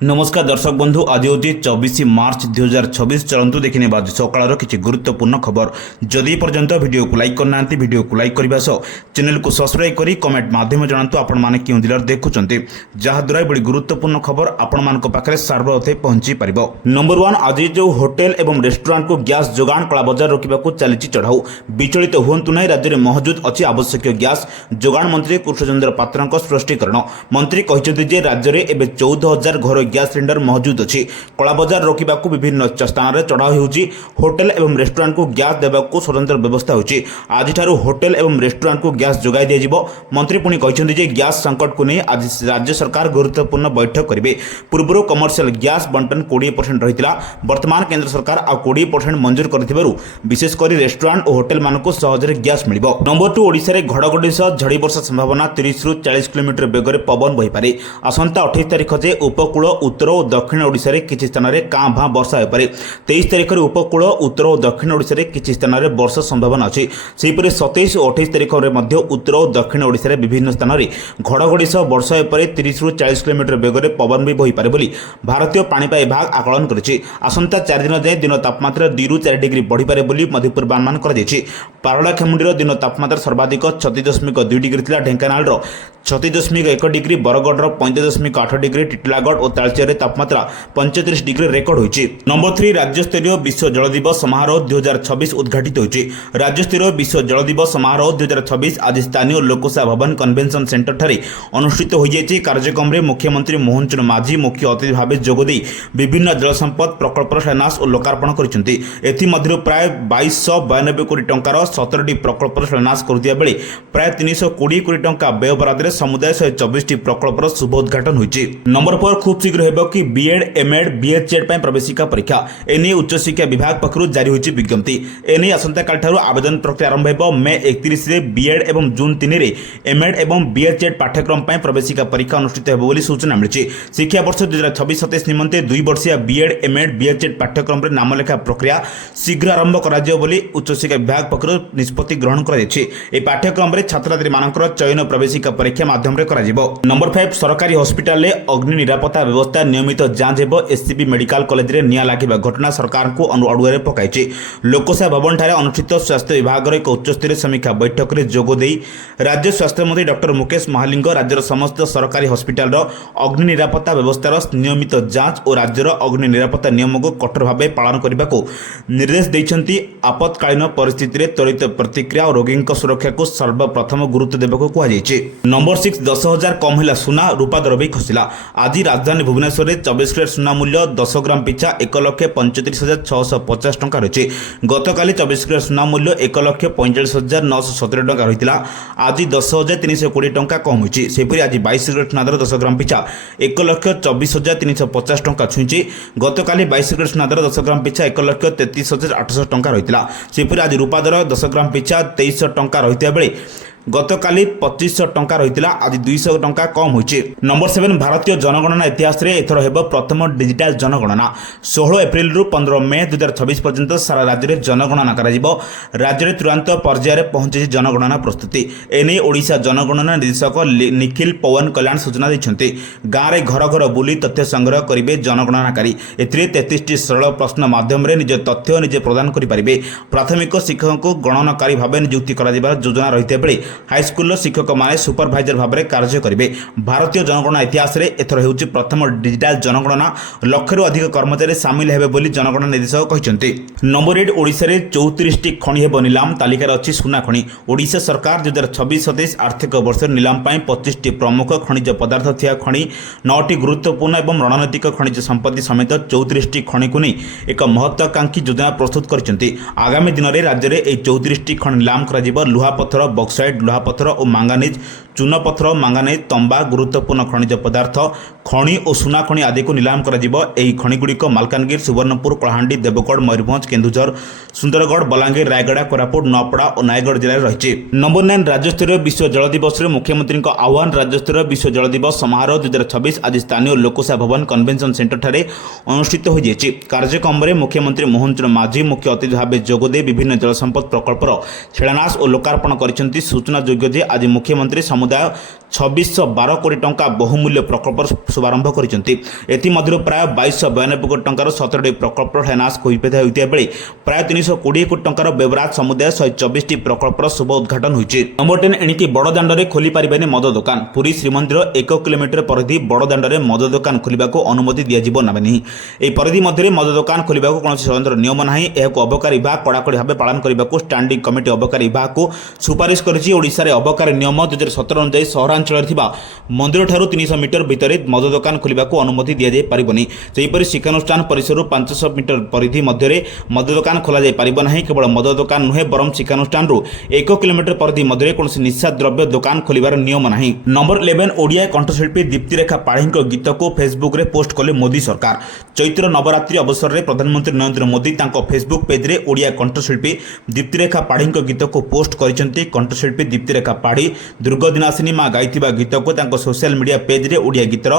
नमस्कार दर्शक बंधु आज हूँ 24 मार्च 2026 चलतु देखने आज सकाल किसी गुरुत्वपूर्ण खबर जदि पर्यंत वीडियो को लाइक करना वीडियो को लाइक करने सह चैनल को सब्सक्राइब करी कमेंट माध्यम जानतु आपण मैंने क्यों जिले देखुं जहाद्वारा बड़ी गुरुत्वपूर्ण खबर आपण मान पाखे सार्वथे पहुंची पार। नंबर 1 आज जो होटेल एवं रेस्टोरेंट को गैस जोगान कला बजार रोकने चली चढ़ाऊ विचलित हूँ ना राज्य में महजूद अच्छी आवश्यक गैस जोगान मंत्री कृष्णचंद्र पात्र स्पष्टीकरण मंत्री कहते राज्य में एवं 14,000 घर गैस सिलेंडर मौजूद अच्छी कला बजार रोकने को विभिन्न स्थान में चढ़ाऊ होउची होटेल एवं रेस्टोरेंट को गैस देवा स्वतंत्र व्यवस्था होउची आज होटेल एवं रेस्टोरेंट को गैस जोगाई दिया मंत्री पुणी कहते गैस संकट को नहीं आज राज्य सरकार गुरुत्वपूर्ण बैठक करेंगे पूर्व कमर्शियल गैस बंटन 20% रही वर्तमान केंद्र सरकार आ 20% मंजूर कर विशेषकर रेस्टोरेंट और होटेल मान को सहजरे गैस मिल। नंबर 2 ओडिशा रे घड़घड़ी सह झड़ी वर्षा संभावना 30 ରୁ 40 किलोमीटर बेगर पवन बही पारे आसंता 28 तारिख से उपकूल उत्तर और दक्षिण ओडिशा रे किछि स्थान रे कां भां वर्षा हो पारे 23 तारिख रे उपकूल उत्तर और दक्षिण ओडिशा रे किछि स्थान रे वर्षा संभावना अछि सेहिपरि 27 और 28 तारिख रे मध्य उत्तर और दक्षिण ओडिशा रे विभिन्न स्थान रे घड़घड़ी सह वर्षा हो पारे 30 ରୁ 40 किलोमीटर बेगर पवन भी बही पारे बोली भारतीय पाणीपाग विभाग आकलन करिछि आसंता 4 दिन जाए दिन तापमात्रा 2 ରୁ 4 डिग्री बढ़ी पारे बोली मध्य पूर्वानुमान करा जायछि। पारला खेमुंडीर दिन तापमात्रा सर्वाधिक 36.2 डिग्री थिला ढेंकानाल 36.1 डिग्री बरगढ़ 35.8 डिग्री टिटलागढ़ और तालचेर तापमात्रा 35 डिग्री रेकर्ड होइछि। नंबर 3 राज्यस्तरीय विश्व जल दिवस समारोह 2026 उद्घाटित होइछि। राज्यस्तरीय विश्व जल दिवस समारोह 2026 आज स्थानीय लोकसेवा भवन कन्वेंशन सेंटर ठारे अनुष्ठित होई जायछि। कार्यक्रम रे मुख्यमंत्री मोहन चरण माझी मुख्य अतिथि भाव जोगदे विभिन्न जल संपद प्रकल्पर शिलान्यास और लोकार्पण करिसेंति। एथि मध्य प्राय 2292 कोटी टंकार 17टी प्रकल्पर शिलान्यास करुतिया बेले प्राय 320 कोटी टंका व्यय बराद रे समुदाय 124टी प्रकल्पर शुभ उद्घाटन होइछि। नंबर 4 खूब शीघ्र हेबो कि बीएड एमएड बीएचएड पय प्रवेशिका परीक्षा एने उच्च शिक्षा विभाग पक्षरु जारी होइछि विज्ञप्ति एने आसंता काल ठारू आवेदन प्रक्रिया आरंभ हेबो मे 31 रे बीएड एवं जून 3 रे एमएड एवं बीएचएड पाठ्यक्रम पय प्रवेशिका परीक्षा अनुष्ठित हेबो बोली सूचना मिलिछि। शिक्षा वर्ष 2026-27 निमंते 2 वर्षीय बीएड एमएड बीएचएड पाठ्यक्रम रे नाम लेखा प्रक्रिया शीघ्र आरंभ करा जियो बोली उच्च शिक्षा विभाग पक्षरु निष्पत्ति ग्रहण करा जायछि। ए पाठ्यक्रम रे छात्रछात्री मानकर चयन प्रवेशिका परीक्षा माध्यम रे करा जिवो। नंबर 5 सरकारी हॉस्पिटल रे अग्नि निरापत्ता व्यवस्था नियमित जांच हेबो एससीबी मेडिकल कॉलेज रे निया लागिबा घटना सरकार को अड़ुआरे पकाइछि। लोकसेवा भवन ठारे अनुष्ठित स्वास्थ्य विभाग एक उच्चस्तरीय समीक्षा बैठक में जोगदे राज्य स्वास्थ्य मंत्री डॉक्टर मुकेश महालिंग राज्यर समस्त सरकारी हॉस्पिटल अग्नि निरापत्ता व्यवस्थार नियमित जांच और राज्यर अग्नि निरापत्ता नियम को कठोर भाव पालन करने को निर्देश देइछन्ति। आपातकालीन परिस्थिति में त्वरित प्रतिक्रिया और रोगी सुरक्षा को सर्वप्रथम गुरुत्व देवाक कहुଯାଇଛି। नंबर 6 10,000 कम है सुना रूपा दर भी खसिला आज राजधानी भुवनेश्वर में 24 कैरेट सुना मूल्य 10 ग्राम पिछा 1,35,650 टंका रही। गतकाली 24 कैरेट सुना मूल्य 1,45,917 टंका रही आज 10,320 टंका कम होइछि। सेपरि आज 22 कैरेट सुना दर 10 ग्राम पिछा 1,24,350 टंका छुईछि। गतकाली 22 कैरेट सुना दर 10 ग्राम पिछा 1,33,800 टंका रही। सेपरि आज रूपा दर 10 ग्राम पिछा 2300 टंका रही बेले गतकाली 2500 टंका रही आज 200 टंका कम होइछि। नंबर 7 भारतीय जनगणना इतिहास रे एथर हेबो प्रथम डिजिटल जनगणना 16 एप्रिल रु 15 मे 2026 पर्यंत सारा राज्य रे जनगणना करा जिवो। राज्य रे तुरंत पर्याय रे पहुंची जनगणना प्रस्तुति एने ओडिशा जनगणना निर्देशक निखिल पवन कल्याण सूचना दैछन्ति। गाँ रे घर घर बुली तथ्य संग्रह करिवे जनगणनाकारी एथिरे 33टी सरल प्रश्न माध्यम रे निज तथ्य निजे प्रदान करि परिबे। प्राथमिक शिक्षक को गणनाकारी भाबे नियुक्ति करा जिबार योजना रहिते बेले हाईस्कूल शिक्षक माने सुपरभाइजर भाव में कार्य करेंगे। भारतीय जनगणना इतिहास रे एथर हेउछि प्रथम डिजिटल जनगणना 1,00,000 अधिक कर्मचारी सामिल हेबे बोली जनगणना निर्देशक कहते। नंबर 8 ओडिशा रे 34टी खଣି हेबो निलाम तालिकार अछि सुना खଣି। ओडिशा सरकार 2026-27 आर्थिक वर्ष निलाम पाई 25टी प्रमुख खनिज पदार्थ थिया खଣି 9टी गुरुत्वपूर्ण एवं रणनीतिक खनिज संपत्ति समेत 34टी खଣି को नहीं एक महत्वाकांक्षी योजना प्रस्तुत करछन्ति। आगामी दिन में राज्य में 34टी खଣି निलाम करा जिवो। लुहापथर बक्साइट लुहापथर और मांगानीज चूनपथर मांगानीज तंबा गुरुत्वपूर्ण खनिज पदार्थ खଣି और सुना खଣି आदि को निलाम करा जिवो। एही खणिगुड़िक मालकानगिरी सुवर्णपुर कलाहांडी देवगढ़ मयूरभंज केन्दुझर सुंदरगढ़ बलांगीर रायगड़ा कोरापुट नपड़ा और नयगढ़ जिले में रही। नंबर 9 राज्यस्तरीय विश्व जल दिवस मुख्यमंत्री आह्वान राज्यस्तरीय विश्व जल दिवस समारोह 2026 आज स्थानीय लोकसेवा भवन कन्वेंशन सेंटर ठारे अनुष्ठित हो जायछि। कार्यक्रम में मुख्यमंत्री मोहन चरण माझी मुख्य अतिथि भाव जोगदे विभिन्न जल संपद प्रकल्पर शिलान्यास और लोकार्पण करिसेंति। सूचना योग्य जे आज मुख्यमंत्री समुदाय 2612 କୋଟି ଟଙ୍କା ବହୁମୂଲ୍ୟ ପ୍ରକଳ୍ପର ଶୁଭାରମ୍ଭ କରିଛନ୍ତି। ଏଥିମଧ୍ୟରୁ ପ୍ରାୟ 2292 କୋଟି ଟଙ୍କାର 17ଟି ପ୍ରକଳ୍ପର ହେନାସ ହୋଇଥିବା ବେଳେ ପ୍ରାୟ 320 କୋଟି ଟଙ୍କାର ବେବରାଜ ସମୁଦାୟ 124ଟି ପ୍ରକଳ୍ପର ଶୁଭ ଉଦ୍ଘାଟନ ହୋଇଛି। ନମ୍ବର 10 ଏଣିକି ବଡ଼ଦାଣ୍ଡରେ ଖୋଲି ପାରିବେନି ମଦ ଦୋକାନ। ପୁରୀ ଶ୍ରୀମନ୍ଦିର 1 କିଲୋମିଟର ପରିଧି ବଡ଼ଦାଣ୍ଡରେ ମଦ ଦୋକାନ ଖୋଲିବାକୁ ଅନୁମତି ଦିଆଯିବ ନାହିଁ। ଏହି ପରିଧି ମଧ୍ୟରେ ମଦ ଦୋକାନ ଖୋଲିବାକୁ କୌଣସି ସ୍ୱତନ୍ତ୍ର ନିୟମ ନାହିଁ। ଏହାକୁ ଅବକାରୀ ବିଭାଗ କଡ଼ାକଡ଼ି ଭାବେ ପାଳନ କରିବାକୁ ଷ୍ଟାଣ୍ଡିଂ କମିଟି ଅବକାରୀ ବିଭାଗକୁ ସୁପାରିଶ କରିଛି। ଓଡ଼ିଶାରେ ଅବକାରୀ ନିୟମ 2017 ଅନୁଯାୟୀ ସହରାଞ୍ଚଳରେ ଥିବା ମନ୍ଦିରଠାରୁ 300 ମିଟର ଭିତରେ ମଦ ଦୋକାନ ଖୋଲିବାକୁ ଅନୁମତି ଦିଆଯାଇ ପାରିବନି। ସେହିପରି ଶିକ୍ଷାନୁଷ୍ଠାନ ପରିସରରୁ 500 ମିଟର ପରିଧି ମଧ୍ୟରେ ମଦ ଦୋକାନ ଖୋଲାଯାଇ ପାରିବ ନାହିଁ। କେବଳ ମଦ ଦୋକାନ ନୁହେଁ ବରଂ ଶିକ୍ଷାନୁଷ୍ଠାନରୁ 1 କିଲୋମିଟର ପରିଧି ମଧ୍ୟରେ କୌଣସି ନିଶା ଦ୍ରବ୍ୟ ଦୋକାନ ଖୋଲିବାର ନିୟମ ନାହିଁ। ନମ୍ବର 11 ଓଡ଼ିଆ କଣ୍ଠଶିଳ୍ପୀ ଦୀପ୍ତିରେଖା ପାଢ଼ୀଙ୍କ ଗୀତକୁ ଫେସବୁକରେ ପୋଷ୍ଟ କଲେ ମୋଦି ସରକାର। ଚୈତ୍ର ନବରାତ୍ରି ଅବସରରେ ପ୍ରଧାନମନ୍ତ୍ରୀ ନରେନ୍ଦ୍ର ମୋଦି ତାଙ୍କ ଫେସବୁକ୍ ପେଜରେ ଓଡ଼ିଆ କଣ୍ଠଶିଳ୍ପୀ ଦୀପ୍ତିରେଖା ପାଢ଼ୀଙ୍କ ଗୀତକୁ ପୋଷ୍ଟ କରିଛନ୍ତି। କଣ୍ଠଶିଳ୍ପୀ ଦୀପ୍ତିରେଖା ପାଢ଼ୀ ଦୁର୍ଗଦିନାସିନୀ ମା ଗାଇଥିବା ଗୀତକୁ ତାଙ୍କ ସୋସିଆଲ ମିଡ଼ିଆ ପେଜରେ ଓଡ଼ିଆ ଗୀତର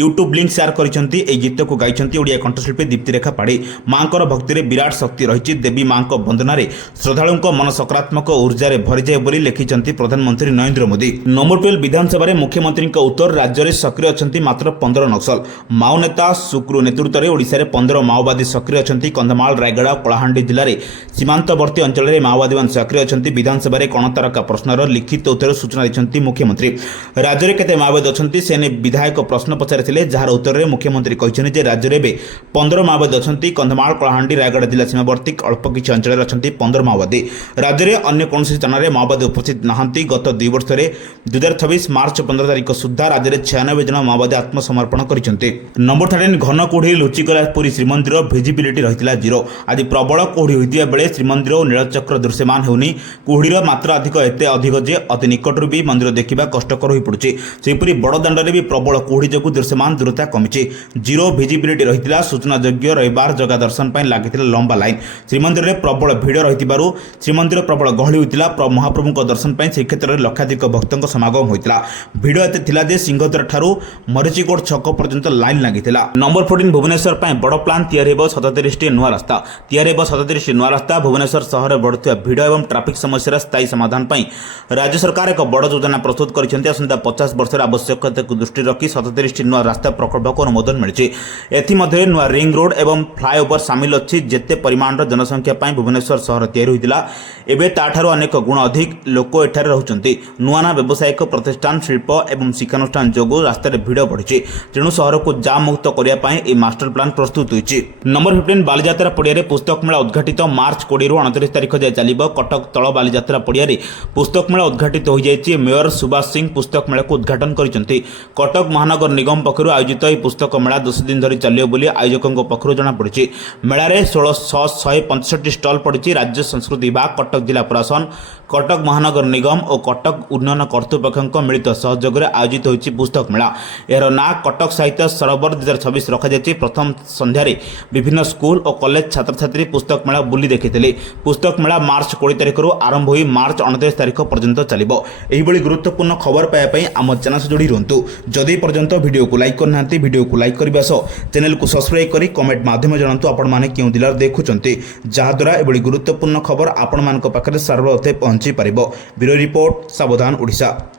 ୟୁଟ୍ୟୁବ୍ ଲିଙ୍କ୍ ସେୟାର କରିଛନ୍ତି। ଏହି ଗୀତକୁ ଗାଇଛନ୍ତି ଓଡ଼ିଆ କଣ୍ଠଶିଳ୍ପୀ ଦୀପ୍ତିରେଖା ପାଢ଼ୀ। ମାଙ୍କର ଭକ୍ତିରେ ବିରାଟ ଶକ୍ତି ରହିଛି। ଦେବୀ ମାଙ୍କ ବନ୍ଦନାରେ ଶ୍ରଦ୍ଧାଳୁଙ୍କ ମନ ସକାରାତ୍ମକ ଊର୍ଜାରେ ଭରିଯାଏ ବୋଲି ଲେଖିଛନ୍ତି ପ୍ରଧାନମନ୍ତ୍ରୀ ନରେନ୍ଦ୍ର ମୋଦି। ନମ୍ବର 12 ବିଧାନସଭାରେ ମୁଖ୍ୟମନ୍ତ୍ରୀଙ୍କ ଉତ୍ତର। ରାଜ୍ୟରେ ସକ୍ରିୟ ଅଛନ୍ତି ମାତ୍ର 15 ନକ୍ସଲ। ମାଓ ନେତା ସୁକ୍ରୁ ନେତୃତ୍ୱରେ ଓଡ଼ିଶାରେ 15 ମାଓବାଦୀ ସକ୍ରିୟ ଅଛନ୍ତି। କନ୍ଧମାଳ, ରାୟଗଡ଼ା ଓ କଳାହାଣ୍ଡି ଜିଲ୍ଲାରେ ସୀମାନ୍ତବର୍ତ୍ତୀ ଅଞ୍ଚଳରେ ମାଓବାଦୀମାନେ ସକ୍ରିୟ ଅଛନ୍ତି। ବିଧାନସଭାରେ ଗଣତାରକା ପ୍ରଶ୍ନର ଲିଖିତ ଉତ୍ତରରେ ସୂଚନା ଦେଇଛନ୍ତି ମୁଖ୍ୟମନ୍ତ୍ରୀ। ରାଜ୍ୟରେ କେତେ ମାଓବାଦୀ ଅଛନ୍ତି ସେ ନେଇ ବିଧାୟକ ପ୍ରଶ୍ନ ପଚାରିଥିଲେ, ଯାହାର ଉତ୍ତରରେ ମୁଖ୍ୟମନ୍ତ୍ରୀ କହିଛନ୍ତି ଯେ ରାଜ୍ୟରେ ଏବେ 15 ମାଓବାଦୀ ଅଛନ୍ତି। କନ୍ଧମାଳ, କଳାହାଣ୍ଡି, ରାୟଗଡ଼ା ଜିଲ୍ଲା ସୀମାବର୍ତ୍ତୀ ଅଳ୍ପ କିଛି ଅଞ୍ଚଳରେ ଅଛନ୍ତି 15 ମାଓବାଦୀ। ରାଜ୍ୟରେ ଅନ୍ୟ କୌଣସି ସ୍ଥାନରେ ମାଓବାଦୀ ଉପସ୍ଥିତ ନାହାନ୍ତି। ଗତ 2 ବର୍ଷରେ 2026 ମାର୍ଚ୍ଚ 15 ତାରିଖ ସୁଦ୍ଧା ରାଜ୍ୟରେ 96 ଜଣ ମାଓବାଦୀ ଆତ୍ମସମର୍ପଣ କରିଛନ୍ତି। ନମ୍ବର 13 ଘନ କୁହୁଡ଼ି ଲୁଚିଗଲା ପୁରୀ ଶ୍ରୀମନ୍ଦିର। ଭିଜିବିଲିଟି ରହିଥିଲା 0। ଆଜି ପ୍ରବଳ କୁହୁଡ଼ି ହୋଇଥିବା ବେଳେ ଶ୍ରୀମନ୍ଦିର ଓ ନୀଳଚକ୍ର ଦୃଶ୍ୟମାନ ହେଉନି। କୁହୁଡ଼ିର ମାତ୍ରା ଏତେ ଅଧିକ ଯେ ଅତି ନିକଟରୁ ବି ମନ୍ଦିର ଦେଖିବା କଷ୍ଟକର ହୋଇପଡ଼ୁଛି। ସେହିପରି ବଡ଼ଦାଣ୍ଡରେ ବି ପ୍ରବଳ କୁହୁଡ଼ି ଯୋଗୁଁ ଦୃଶ୍ୟମାନ ଦୂରତା କମିଛି। 0 ଭିଜିବିଲିଟି ରହିଥିଲା। ସୂଚନାଯୋଗ୍ୟ ରବିବାର ଜଗା ଦର୍ଶନ ପାଇଁ ଲାଗିଥିଲା ଲମ୍ବା ଲାଇନ୍। ଶ୍ରୀମନ୍ଦିରରେ ପ୍ରବଳ ଭିଡ଼ ରହିଥିବାରୁ ଶ୍ରୀମନ୍ଦିର ପ୍ରବଳ ଗହଳି ହୋଇଥିଲା। ମହାପ୍ରଭୁଙ୍କ ଦର୍ଶନ ପାଇଁ ଶ୍ରୀକ୍ଷେତ୍ରରେ ଲକ୍ଷାଧିକ ଭକ୍ତଙ୍କ ସମାଗମ ହୋଇଥିଲା। ଭିଡ଼ ଏତେ ଥିଲା ଯେ ସିଂହଦ୍ୱାର ଠାରୁ ମରିଚିକୋଟ ଛକ ପର୍ଯ୍ୟନ୍ତ ଲାଇନ୍ ଲାଗିଥିଲା। ନମ୍ବର 14 ଭୁବନେଶ୍ୱର ପାଇଁ ବଡ଼ ପ୍ଲାନ୍। ତିଆରି ହେବ 37ଟି ନୂଆ ରାସ୍ତା। ତିଆରି ହେବ 37ଟି ନୂଆ ରାସ୍ତା। ଭୁବନେଶ୍ୱର ସହରରେ ବଢ଼ୁଥିବା ଭିଡ଼ ଏବଂ ଟ୍ରାଫିକ୍ ସମସ୍ୟାର ସ୍ଥାୟୀ ସମାଧାନ ପାଇଁ ରାଜ୍ୟ ସରକାର ଏକ ବଡ଼ ଯୋଜନା ପ୍ରସ୍ତୁତ କରିଛନ୍ତି। ଆସନ୍ତା 50 ବର୍ଷର ଆବଶ୍ୟକତାକୁ ଦୃଷ୍ଟିରେ ରଖି 37ଟି ନୂଆ ରାସ୍ତା ପ୍ରକଳ୍ପକୁ ଅନୁମୋଦନ ମିଳିଛି। ଏଥିମଧ୍ୟରେ ନୂଆ ରିଙ୍ଗ ରୋଡ୍ ଏବଂ ଫ୍ଲାଏଓଭର ସାମିଲ ଅଛି। ଯେତେ ପରିମାଣର ଜନସଂଖ୍ୟା ପାଇଁ ଭୁବନେଶ୍ୱର ସହର ତିଆରି ହୋଇଥିଲା, ଏବେ ତାଠାରୁ ଅନେକ ଗୁଣ ଅଧିକ ଲୋକ ଏଠାରେ ରହୁଛନ୍ତି। ନୂଆ ନୂଆ ବ୍ୟବସାୟିକ ପ୍ରତିଷ୍ଠାନ, ଶିଳ୍ପ ଏବଂ ଶିକ୍ଷାନୁଷ୍ଠାନ ଯୋଗୁଁ ରାସ୍ତାରେ ଭିଡ଼ ବଢ଼ିଛି। ତେଣୁ ସହରକୁ ଜାମ୍ ମୁକ୍ତ କରିବା ପାଇଁ ଏହି ମାଷ୍ଟର ପ୍ଲାନ୍ ପ୍ରସ୍ତୁତ ହୋଇଛି। ନମ୍ବର 15 ବାଲିଯାତ୍ରା ପଡ଼ିଆରେ ପୁସ୍ତକ ମେଳା ଉଦ୍ଘାଟିତ। ମାର୍ଚ୍ଚ 20ରୁ 29 ତାରିଖ ଯାଏଁ ଚାଲିବ। କଟକ ତଳ ବାଲିଯାତ୍ରା ପଡ଼ିଆରେ ପୁସ୍ତକ ମେଳା ଉଦ୍ଘାଟିତ ହୋଇଯାଇଛି। ମେୟର ସୁବାସ ସିଂ ପୁସ୍ତକ ମେଳାକୁ ଉଦ୍ଘାଟନ କରିଛନ୍ତି। କଟକ ମହାନଗର ନିଗମ ପକ୍ଷରୁ ଆୟୋଜିତ ଏହି ପୁସ୍ତକ ମେଳା 10 ଦିନ ଧରି ଚାଲିବ ବୋଲି ଆୟୋଜକଙ୍କ ପକ୍ଷରୁ ଜଣାପଡ଼ିଛି। ମେଳାରେ 165ଟି ଷ୍ଟଲ୍ ପଡ଼ିଛି। ରାଜ୍ୟ ସଂସ୍କୃତି ବିଭାଗ, କଟକ ଜିଲ୍ଲା ପ୍ରଶାସନ, କଟକ ମହାନଗର ନିଗମ ଓ କଟକ ଉନ୍ନୟନ କର୍ତ୍ତୃପକ୍ଷଙ୍କ ମିଳିତ ସହଯୋଗରେ ଆୟୋଜିତ ହୋଇଛି ପୁସ୍ତକ ମେଳା। ଏହାର ନାଁ କଟକ ସାହିତ୍ୟ ସରୋବର 2026 ରଖାଯାଇଛି। ପ୍ରଥମ ସନ୍ଧ୍ୟାରେ ବିଭିନ୍ନ ସ୍କୁଲ ଓ କଲେଜ ଛାତ୍ରଛାତ୍ରୀ ପୁସ୍ତକ ମେଳା ବୁଲି ଦେଖିଥିଲେ। ପୁସ୍ତକ ମେଳା ମାର୍ଚ୍ଚ 20 ତାରିଖରୁ ଆରମ୍ଭ ହୋଇ ମାର୍ଚ୍ଚ 29 ତାରିଖ ପର୍ଯ୍ୟନ୍ତ ଚାଲିବ। ଏହିଭଳି ଗୁରୁତ୍ୱପୂର୍ଣ୍ଣ ଖବର ପାଇବା ପାଇଁ ଆମ ଚ୍ୟାନେଲ ସହ ଯୋଡ଼ି ରୁହନ୍ତୁ। ଯଦି ପର୍ଯ୍ୟନ୍ତ ଭିଡ଼ିଓକୁ ଲାଇକ୍ କରିନାହାନ୍ତି, ଭିଡ଼ିଓକୁ ଲାଇକ୍ କରିବା ସହ ଚ୍ୟାନେଲକୁ ସବସ୍କ୍ରାଇବ୍ କରି କମେଣ୍ଟ ମାଧ୍ୟମରେ ଜଣାନ୍ତୁ ଆପଣମାନେ କେଉଁ ଜିଲ୍ଲାରୁ ଦେଖୁଛନ୍ତି, ଯାହାଦ୍ୱାରା ଏଭଳି ଗୁରୁତ୍ୱପୂର୍ଣ୍ଣ ଖବର ଆପଣମାନଙ୍କ ପାଖରେ ସର୍ବପ୍ରଥମେ ପହଞ୍ଚି ପାରିବ। ବ୍ୟୁରୋ ରିପୋର୍ଟ, ସାବଧାନ ଓଡ଼ିଶା।